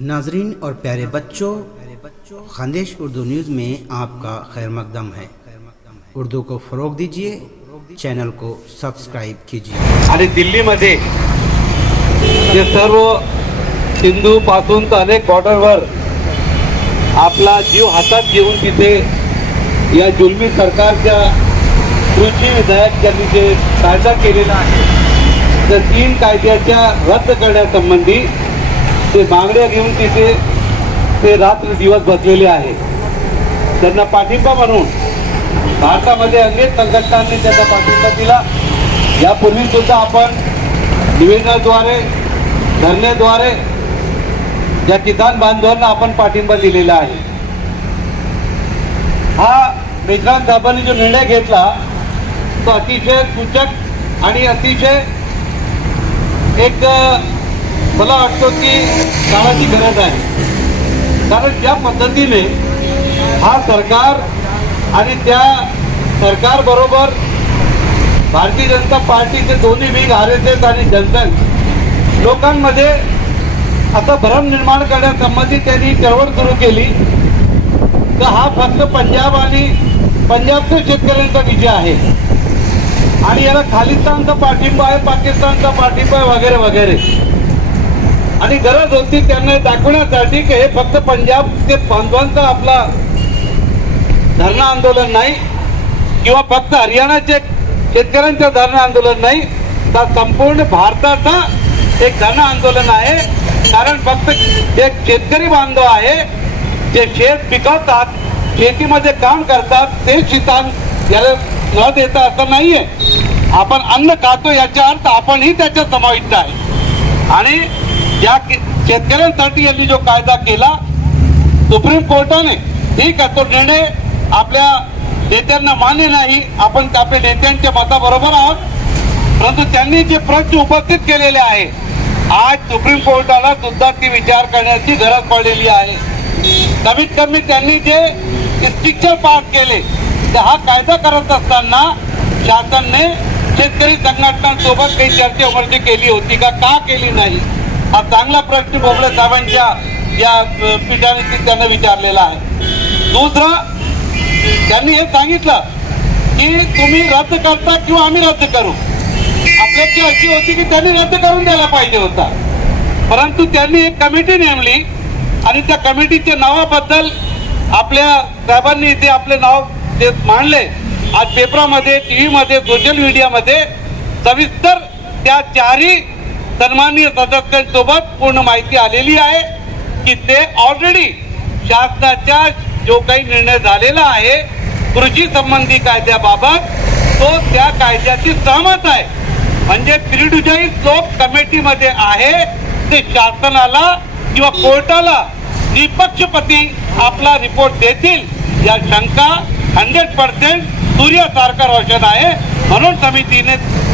नाजरीन और प्यारे बच्चों, खानदेश उर्दू न्यूज़ में आपका खैर मकदम है। उर्दू को फ़रोग दीजिए, चैनल को सब्सक्राइब कीजिए। आणि दिल्लीमध्ये जे सर्व सिंधू पासून तर अनेक बॉर्डरवर आपला जीव हातात घेऊन तिथे या जुलमी सरकारच्या कृषी विधायक ज्यांनी जे कायदा केलेला आहे त्या 3 कायद्याच्या रद्द करण्यासंबंधी ते मागण्या घेऊन तिथे ते रात्र दिवस बसलेले आहे। त्यांना पाठिंबा म्हणून भारतामध्ये अनेक संघटनांनी त्यांना पाठिंबा दिला। यापूर्वी सुद्धा आपण निवेदनाद्वारे धरण्याद्वारे या किसान बांधवांना आपण पाठिंबा दिलेला आहे। हा मेजरान साहेबांनी जो निर्णय घेतला तो अतिशय सूचक आणि अतिशय एक मला वाटतं की काळाची गरज आहे। कारण ज्या पद्धतीने हा सरकार आणि त्या सरकार बरोबर भारतीय जनता पार्टीचे दोन्ही विंग RSS आणि जनसंघ लोकांमध्ये आता भ्रम निर्माण करण्यासंबंधी त्यांनी चळवळ सुरू केली तर हा फक्त पंजाब आणि पंजाबच्या शेतकऱ्यांचा विजय आहे आणि याला खालिस्तानचा पाठिंबा आहे, पाकिस्तानचा पाठिंबा आहे वगैरे वगैरे। आणि गरज होती त्यांना दाखवण्यासाठी की हे फक्त पंजाबचे बांधवांचा आपला धरणं आंदोलन नाही किंवा फक्त हरियाणाचे शेतकऱ्यांचं धरणं आंदोलन नाही, तर संपूर्ण भारताचा एक धरणं आंदोलन आहे। कारण फक्त जे शेतकरी बांधव आहे जे शेत पिकवतात, शेतीमध्ये काम करतात, ते किसान याला न देता असं नाहीये। आपण अन्न खातो याचा अर्थ आपणही त्याच्यात समाविष्ट आहे। आणि या शेतकऱ्यांसाठी यांनी जो कायदा केला सुप्रीम कोर्टाने, ठीक आहे, तो निर्णय आपल्या नेत्यांना मान्य नाही, आपण आपल्या नेत्यांच्या मताबरोबर आहोत, परंतु त्यांनी जे प्रश्न उपस्थित केलेले आहे आज सुप्रीम कोर्टाला सुद्धा ती विचार करण्याची गरज पडलेली आहे। कमीत कमी त्यांनी जे स्ट्रिक्चर पास केले तर हा कायदा करत असताना शासनाने शेतकरी संघटनांसोबत काही चर्चा विमर्श केली होती का केली नाही, हा चांगला प्रश्न भोगले साहेबांच्या या पीठाने त्यांना विचारलेला आहे। दुसरं त्यांनी हे सांगितलं की तुम्ही रद्द करता किंवा आम्ही रद्द करू। आपल्याची अशी होती की त्यांनी रद्द करून द्यायला पाहिजे होता, परंतु त्यांनी एक कमिटी नेमली आणि त्या कमिटीच्या नावाबद्दल आपल्या साहेबांनी इथे आपले नाव ते मांडले। आज पेपरामध्ये, टीव्हीमध्ये, सोशल मीडियामध्ये सविस्तर त्या 4ही सन्माननीय सदस्यांसोबत पूर्ण माहिती आलेली आहे की ते ऑलरेडी शासनाच्या जो काही निर्णय झालेला आहे कृषी संबंधी कायद्याबाबत तो त्या कायद्याची सहमत आहे। म्हणजे प्रिजुडिस लोक कमिटीमध्ये आहे ते शासनाला किंवा कोर्टाला निपक्षपाती आपला रिपोर्ट देतील या शंका 100% सूर्यासारखा रोशन आहे। म्हणून समितीने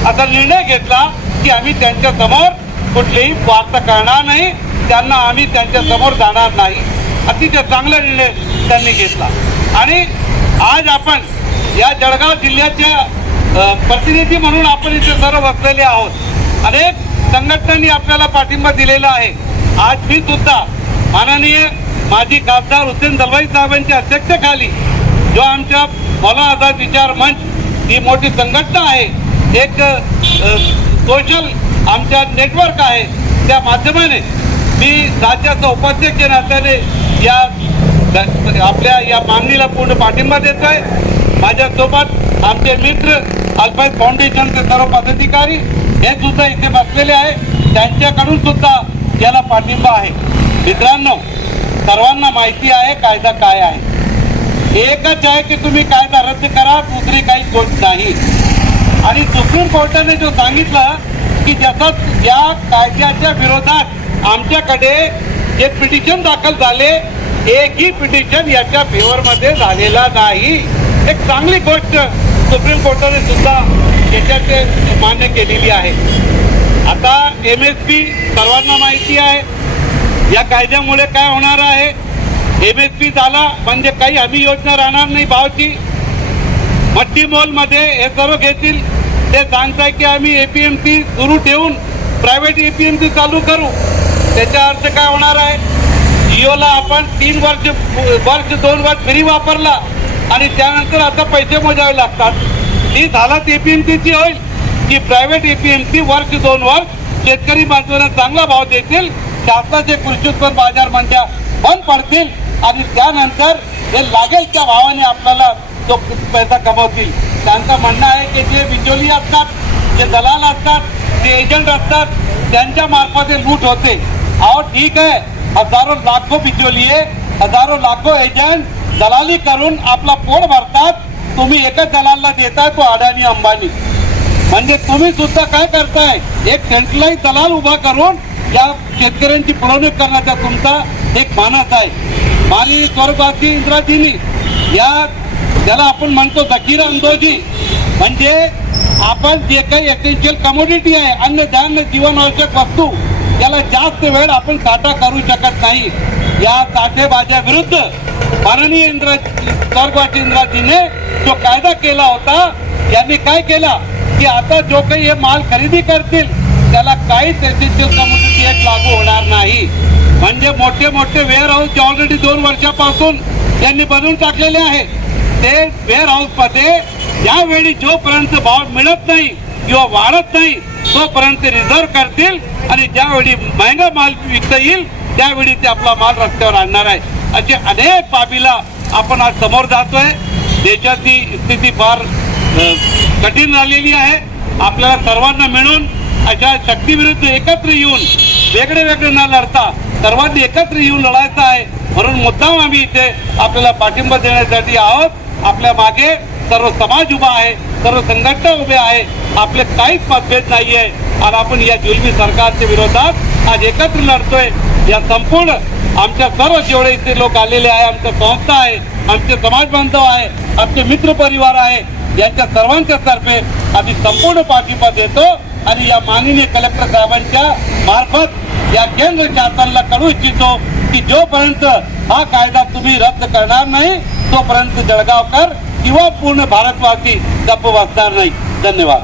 असा निर्णय घेतला की आम्ही त्यांच्या समोर कुठलीही वार्ता करणार नाही, त्यांना आम्ही त्यांच्या समोर जाणार नाही। अतिशय चांगला निर्णय त्यांनी घेतला। आणि आज आपण या जळगाव जिल्ह्याच्या प्रतिनिधी म्हणून आपण इथे सर्व बसलेले आहोत। अनेक संघटनांनी आपल्याला पाठिंबा दिलेला आहे। आज मी सुद्धा माननीय माजी खासदार हुसेन दलवाई साहेबांच्या अध्यक्षतेखाली जो आमच्या मौलाना आझाद विचार मंच ही मोठी संघटना आहे, एक सोशल आमच्या नेटवर्क आहे, त्या माध्यमाने मी राज्याचा उपाध्यक्ष नात्याने या आपल्या या मागणीला पूर्ण पाठिंबा देतोय। माझ्यासोबत आमचे मित्र अल्फाईज फाउंडेशनचे सर्व पदाधिकारी हे सुद्धा इथे बसलेले आहे, त्यांच्याकडून सुद्धा याला पाठिंबा आहे। मित्रांनो, सर्वांना माहिती आहे कायदा काय आहे। एकच आहे की तुम्ही कायदा रद्द करा, दुसरी काही गोष्ट नाही। आणि सुप्रीम कोर्टाने जो सांगितलं की जसं या कायद्याच्या विरोधात आमच्याकडे जे पिटिशन दाखल झाले एकही पिटिशन याच्या फेवरमध्ये झालेला नाही, एक चांगली गोष्ट सुप्रीम कोर्टाने सुद्धा याच्याचे मान्य केलेली आहे। आता MSP सर्वांना माहिती आहे या कायद्यामुळे काय होणार आहे। MSP झाला म्हणजे काही हमी योजना राहणार नाही भावाची। मट्टी मॉलमध्ये हे सर्व घेतील, ते सांगताय की आम्ही APMC सुरू ठेवून प्रायव्हेट APMC चालू करू, त्याचा अर्थ काय होणार आहे जिओला आपण 3 वर्ष 2 वर्ष फ्री वापरला आणि त्यानंतर आता पैसे मोजावे लागतात. ही झालाच एपीएमसीची होईल की प्रायव्हेट एपीएमसी वर्ष 2 वर्ष शेतकरी बांधवांना चांगला भाव देतील, शासनाचे कृषी उत्पन्न बाजार मंड्या बंद पडतील आणि त्यानंतर हे लागेल त्या भावाने आपल्याला तो पैसा कमवतील. त्यांचं म्हणणं आहे की जे बिचौली असतात, जे दलाल असतात, जे एजंट असतात, त्यांच्या मार्फत लूट होते. अहो ठीक आहे, हजारो लाखो बिचौलिये, हजारो लाखो एजंट दलाली करून आपला पोट भरतात. तुम्ही एकच दलालला देताय, तो अडाणी अंबानी. म्हणजे तुम्ही सुद्धा काय करताय, एक सेंट्रलाइज दलाल उभा करून या शेतकऱ्यांची फसवणूक करण्याचा तुमचा एक मानस आहे. माली स्वर्गवासी इंद्राजीनी या ज्याला आपण म्हणतो जखीरा अंदोजी, म्हणजे आपण जे काही एसेन्शियल कमोडिटी आहे, अन्न धान्य जीवनावश्यक वस्तू, याला जास्त वेळ आपण साठा करू शकत नाही. या साठेबाजा विरुद्ध माननीय स्वर्गवासी इंद्राजीने जो कायदा केला होता, यांनी काय केला की आता जो काही हे माल खरेदी करतील त्याला काहीच एसेन्शियल कमोडिटी ऍक्ट लागू होणार नाही. म्हणजे मोठे मोठे वेअर हाऊस जे ऑलरेडी 2 वर्षापासून यांनी बनवून टाकलेले आहे, ते वेअर हाऊस मध्ये ज्यावेळी जोपर्यंत भाव मिळत नाही किंवा वाढत नाही तोपर्यंत रिझर्व करतील आणि ज्यावेळी महंगा माल विकता येईल त्यावेळी ते आपला माल रस्त्यावर आणणार आहे. असे अनेक बाबीला आपण आज समोर जातोय. देशाची स्थिती फार कठीण झालेली आहे. आपल्याला सर्वांना मिळून अशा शक्तीविरुद्ध एकत्र येऊन वेगळे वेगळे न लढता सर्वांनी एकत्र येऊन लढायचं आहे. म्हणून मुद्दाम आम्ही इथे आपल्याला पाठिंबा देण्यासाठी आहोत. आपल्या मागे सर्व समाज उभा आहे, सर्व संघटना उभे आहे. आपले काहीच मतभेद नाही आहे आणि आपण या जुलमी सरकारच्या विरोधात आज एकत्र लढतोय. या संपूर्ण आमच्या सर्व जेवढे इथे लोक आलेले आहे, आमच्या संस्था आहे, आमचे समाज बांधव आहे, आमचे मित्र परिवार आहे, यांच्या सर्वांच्या तर्फे आम्ही संपूर्ण पाठिंबा देतो आणि या माननीय कलेक्टर साहेबांच्या मार्फत या केंद्र शासनाला कळू इच्छितो की जोपर्यंत हा कायदा तुम्ही रद्द करणार नाही तोपर्यंत जळगावकर किंवा पूर्ण भारतवासी गप्प बसणार नाही. धन्यवाद.